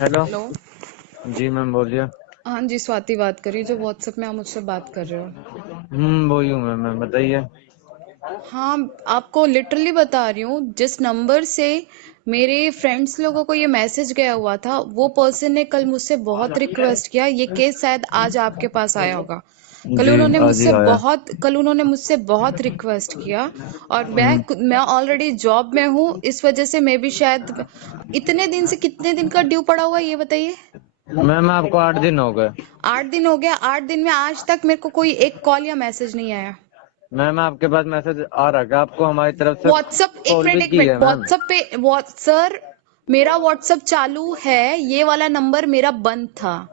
Hello. Hello. जी ma'am बोलिए। हाँ जी, स्वाति बात कर रही हूँ, जो व्हाट्सएप में आप मुझसे बात कर रहे हो। वही हूँ मैम, बताइए। हाँ, आपको लिटरली बता रही हूँ, जिस नंबर से मेरे फ्रेंड्स लोगों को ये मैसेज गया हुआ था, वो पर्सन ने कल मुझसे बहुत रिक्वेस्ट किया। ये केस शायद आज आपके पास आया होगा। जी आज ही आया। कल उन्होंने मुझसे बहुत रिक्वेस्ट किया। और हम्म, मैं ऑलरेडी जॉब में हूँ, इस वजह से मैं भी शायद इतने दिन से कितने दिन का ड्यू पड़ा हुआ है ये बताइए। मैम आपको 8 दिन हो गए। 8 दिन हो गया। 8 दिन में आज तक मेरे को कोई एक कॉल या मैसेज नहीं आया। मैम आपके पास मैसेज आ रहा है क्या? आपको हमारी तरफ से व्हाट्सअप, कॉल भी एक की मिनट, है मैम? व्हाट्सअप पे सर, मेरा व्हाट्सअप चालू है। ये वाला नंबर मेरा बंद था।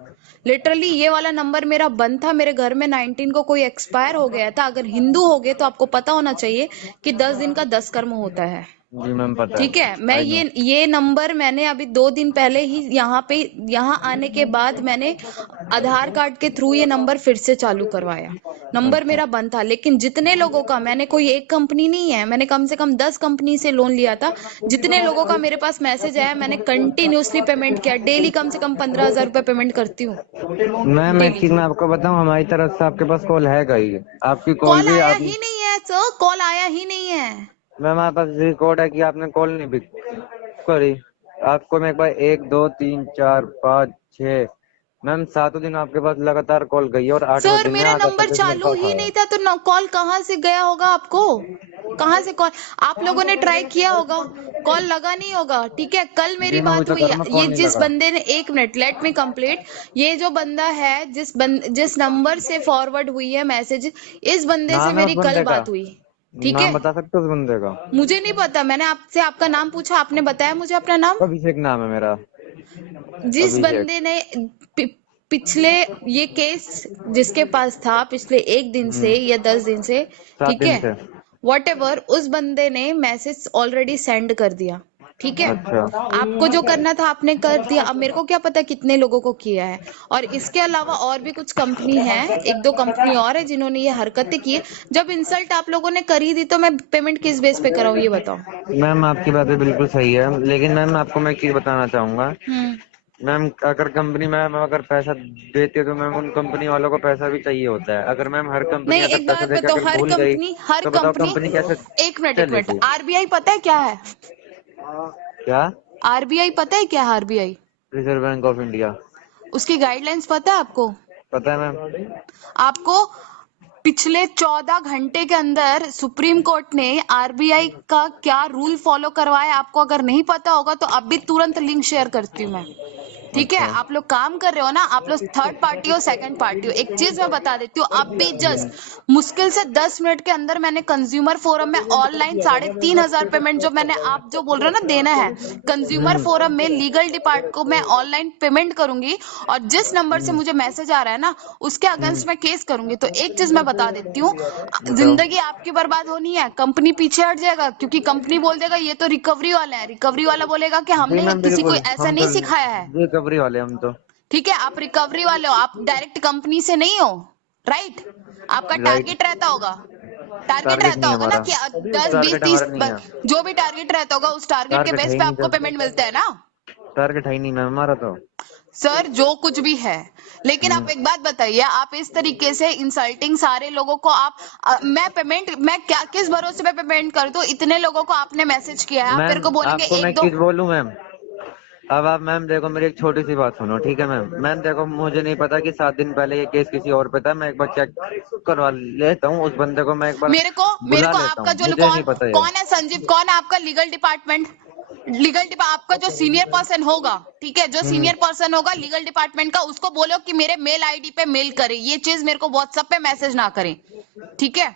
लिटरली ये वाला नंबर मेरा बंद था। मेरे घर में 19 को कोई एक्सपायर हो गया था। अगर हिंदू हो गए तो आपको पता होना चाहिए कि 10 दिन का 10 कर्म होता है। जी मैम पता ठीक है। है। मैं आई नो। ये नंबर मैंने अभी 2 दिन पहले ही यहाँ आने के बाद मैंने आधार कार्ड के थ्रू ये नंबर फिर से चालू करवाया। नंबर अच्छा। मेरा बंद था, लेकिन जितने लोगों का, मैंने कोई एक कंपनी नहीं है, मैंने कम से कम 10 कंपनी से लोन लिया था। जितने लोगों का मेरे पास मैसेज आया, मैंने कंटिन्यूअसली पेमेंट किया। डेली कम से कम 15,000 रुपए पेमेंट करती हूँ। मैम एक डेली। चीज मैं आपको बताऊं, हमारी तरफ से आपके पास कॉल है ही। आपकी कॉल कॉल भी आया आप। ही नहीं है सर, कॉल आया ही नहीं है। मैम हमारे पास रिकॉर्ड है कि आपने कॉल नहीं भी करी। आपको मैं एक बार 1 2 3 4 5 6 मैम 7 दिन आपके पास लगातार कॉल गई है और 8वें सर दिन में मेरा आधा नंबर पैकेज मेरे चालू पास ही आया। नहीं था, तो कॉल कहाँ से गया होगा आपको? कहाँ से कॉल? आप लोगों ने ट्राई किया होगा, कॉल लगा नहीं होगा। ठीक है, कल जी मेरी मैं वही बात तो हुई कर है। रहा हूँ, ये कॉल नहीं जिस लगा। बंदे ने, एक मिनट, लेट मी कंप्लीट। ये जो बंदा है, जिस नंबर से फॉरवर्ड हुई है मैसेज, इस बंदे से नाम है उस मेरी कल बंदे का? बात हुई। ठीक नाम है। बता सकते हो उस बंदे का? मुझे नहीं पता, मैंने आपसे आपका नाम पूछा, आपने बताया मुझे अपना नाम। अभिषेक नाम है मेरा। जिस अभिषेक। बंदे ने पि, पिछले, ये केस जिसके पास था पिछले 1 दिन से या 10 दिन से, सात ठीक दिन है, से। वॉट एवर, उस बंदे ने मैसेज ऑलरेडी सेंड कर दिया। ठीक है। अच्छा। आपको जो करना था आपने कर दिया। अब मेरे को क्या पता कितने लोगों को किया है। और इसके अलावा और भी कुछ कंपनी है, एक दो कंपनी और है जिन्होंने ये हरकतें की है। जब इंसल्ट आप लोगों ने कर ही दी, तो मैं पेमेंट किस बेस पे कराऊं ये बताओ। मैम आपकी बातें बिल्कुल सही है, लेकिन मैम आपको मैं एक चीज बताना चाहूंगा। हम्म। मैम अगर कंपनी मैम अगर पैसा देती है तो मैम उन कंपनी वालों को पैसा भी चाहिए होता है। अगर मैम हर कंपनी नहीं, अगर एक पैसा बात देके बताओ, अगर भूल गई हर तो बताओ कंपनी, कंपनी कैसे एक मिनट, चलेगी? आरबीआई पता है क्या है? क्या? आरबीआई पता है क्या है? RBI, reserve bank of India. उसकी गाइडलाइंस पता है आपको? पता है मैम। आपको पिछले 14 घंटे के अंदर सुप्रीम कोर्ट ने आरबीआई का क्या रूल फॉलो करवाया, आपको अगर नहीं पता होगा तो अभी तुरंत लिंक शेयर करती हूँ मैं। ठीक है। अच्छा। आप लोग काम कर रहे हो ना, आप लोग थर्ड पार्टी हो, सेकंड पार्टी हो। एक चीज मैं बता देती हूँ, अब भी जस्ट मुश्किल से 10 मिनट के अंदर मैंने कंज्यूमर फोरम में ऑनलाइन 3,500 पेमेंट, जो मैंने, आप जो बोल रहे हो ना देना है, कंज्यूमर फोरम में लीगल डिपार्ट को मैं ऑनलाइन पेमेंट करूंगी। और जिस नंबर से मुझे मैसेज आ रहा है ना, उसके अगेंस्ट मैं केस करूंगी। तो एक चीज मैं बता देती हूँ, बताओ। जिंदगी आपकी बर्बाद होनी है, कंपनी पीछे हट जाएगा, क्योंकि कंपनी बोल देगा ये तो रिकवरी वाला है। रिकवरी वाला बोलेगा कि जी हमने मैम किसी को बिल्कुल, ऐसा हम नहीं तो सिखाया है। रिकवरी वाले हम तो। ठीक है, आप रिकवरी वाले हो, आप डायरेक्ट कंपनी से नहीं हो। राइट। आपका राइट। टारगेट रहता होगा, टारगेट टारगेट रहता नहीं है होगा ना हमारा। कि 10 20 टारगेट 30, हमारा नहीं है। जो भी टारगेट रहता होगा उस टारगेट के टारगेट है बेस ही पे नहीं आपको सर। पेमेंट मिलता है ना। टारगेट है ही नहीं मैम हमारा तो। सर जो कुछ भी है, लेकिन आप हम्म, एक बात बताइए, आप इस तरीके से इंसल्टिंग सारे लोगों को, आप मैं क्या किस भरोसे पे पेमेंट कर दूं? इतने लोगों को आपने मैसेज किया है, आप मेरे मैम को बोलेंगे आपको मैं एक एक दो। चीज बोलूं मैम। अब आप मैम देखो, मेरी एक छोटी सी बात सुनो, ठीक है मैम? मैम देखो, मुझे नहीं पता कि 7 दिन पहले ये केस किसी और पे था। मैं एक बार चेक करवा लेता हूँ, उस बंदे को मैं एक बार मेरे बुला को लेता आपका हूँ, जो मुझे नहीं पता ये। कौन है संजीव, कौन है आपका लीगल डिपार्टमेंट? आपका जो सीनियर पर्सन होगा, ठीक है, जो हम्म। सीनियर पर्सन होगा लीगल डिपार्टमेंट का, उसको बोलो कि मेरे मेल आईडी पे मेल करे, ये चीज मेरे को व्हाट्सएप पे मैसेज ना करें। ठीक है।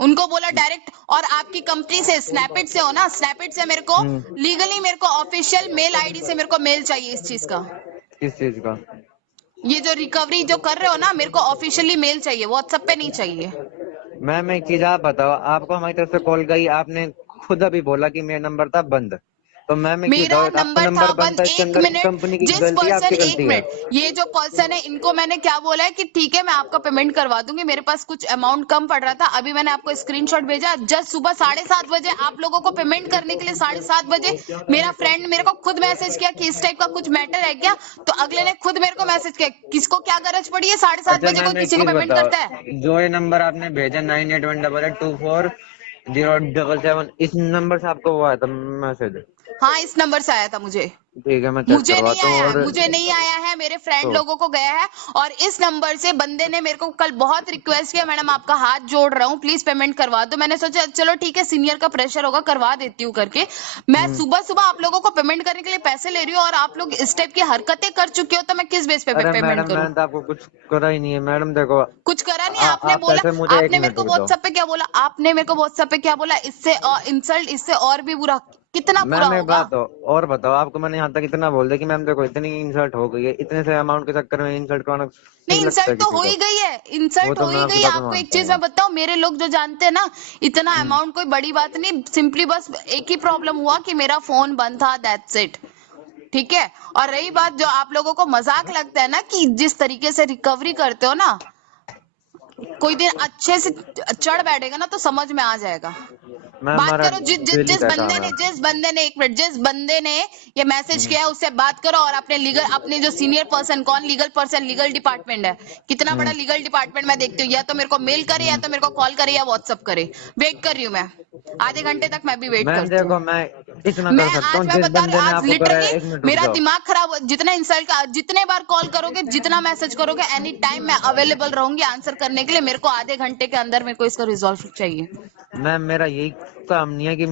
उनको बोला डायरेक्ट। और आपकी कंपनी से स्नैपइट से हो ना, स्नैपइट से मेरे को लीगली, मेरे को ऑफिशियल मेल आईडी से मेरे को मेल चाहिए इस चीज का। किस चीज का? ये जो रिकवरी जो कर रहे हो ना, मेरे को ऑफिशियली मेल चाहिए, व्हाट्सएप पे नहीं चाहिए। मैम एक चीज आप बताओ, आपको हमारी तरफ से कॉल गई, आपने खुद अभी बोला कि मेरा नंबर था बंद। तो मैम एक चीज मेरा बताओ, आपका नंबर था नंबर बंद। बनता है, इसके एक अंदर मिनट, कंपनी की जिस गलती है, पर्सन, आपकी एक गलती है? मिनट, ये जो पर्सन है इनको मैंने क्या बोला है कि ठीक है मैं आपका पेमेंट करवा दूंगी, मेरे पास कुछ अमाउंट कम पड़ रहा था, अभी मैंने आपको स्क्रीनशॉट भेजा। जस्ट सुबह 7:30 बजे आप लोगों को पेमेंट करने के लिए 7:30 बजे मेरा फ्रेंड मेरे को खुद मैसेज किया कि इस टाइप का कुछ मैटर है क्या, तो अगले ने खुद मेरे को मैसेज किया। किसको क्या गरज पड़ी है 7:30 अच्छा बजे कोई मैम एक किसी को चीज पेमेंट बताओ, करता है? जो ये नंबर आपने भेजा 9818240777, इस नंबर से आपको वो आया था मैसेज? हाँ, इस नंबर से आया था मुझे। ठीक है, मैं चेक मुझे नहीं करवाता हूँ। आया है, और मुझे नहीं आया है, मेरे फ्रेंड तो लोगों को गया है। और इस नंबर से बंदे ने मेरे को कल बहुत रिक्वेस्ट किया, मैडम आपका हाथ जोड़ रहा हूँ प्लीज पेमेंट करवा दो। मैंने सोचा चलो ठीक है, सीनियर का प्रेशर होगा, करवा देती हूँ करके। मैं सुबह सुबह आप लोगों को पेमेंट करने के लिए पैसे ले रही हूँ और आप लोग इस टाइप की हरकतें कर चुके हो, तो मैं किस बेस पे अरे पेमेंट मैडम, करूँ? मैंने तो आपको कुछ करा ही नहीं है मैडम, देखो कुछ करा नहीं आपने आप बोला। ऐसे मुझे एक आपने मेरे मिनट को रुक जाओ। व्हाट्सएप पे क्या बोला? आपने मेरे को व्हाट्सएप पे क्या बोला? इससे इंसल्ट, इससे और भी बुरा कितना बुरा मैम एक होगा? बात हो, और बताओ, आपको मैंने यहाँ तक इतना बोल दिया कि मैम देखो इतनी इंसल्ट हो गई है, इतने से अमाउंट के चक्कर में इंसल्ट करना नहीं, ठीक लगता है इंसल्ट तो किसी हो को? ही गई है, वो इंसल्ट तो हो मैं ही आपकी गई है। बात में आपको एक मानता चीज हूँ। मैं बताऊं, मेरे लोग जो जानते हैं ना, इतना हम्म। अमाउंट कोई बड़ी बात नहीं, सिंपली बस एक ही प्रॉब्लम हुआ कि मेरा फोन बंद था, दैट्स इट। ठीक है। और रही बात जो आप लोगों को मजाक लगता है ना कि जिस तरीके से रिकवरी करते हो ना, कोई दिन अच्छे से चढ़ बैठेगा ना तो समझ में आ जाएगा। मैम बात हमारा करो डेली का काम है। जिस बंदे ने, एक मिनट, जिस बंदे ने ये मैसेज किया है उससे बात करो, और अपने लीगल, अपने जो सीनियर पर्सन, कौन लीगल पर्सन, लीगल डिपार्टमेंट है, कितना बड़ा हम्म। लीगल डिपार्टमेंट मैं देखती हूँ, या तो मेरे को मेल करे या तो मेरे को कॉल करे या व्हाट्सअप करे। वेट कर रही हूँ मैं, आधे घंटे तक मैं भी वेट मैम करती हूँ। देखो, मैं इतना मैं कर सकता आज, हूँ, मैं जिस बता रही बंदे हूँ, ने आज आपको करा है, लिटरली एक मिनट रुक मेरा जाओ। दिमाग खराब, जितना इंसल्ट का, जितने बार कॉल करोगे, जितना मैसेज करोगे, एनी टाइम मैं अवेलेबल रहूंगी आंसर करने के लिए। मेरे को आधे घंटे के अंदर मेरे को इसका रिजॉल्व चाहिए। मैम मेरा यही काम नहीं है कि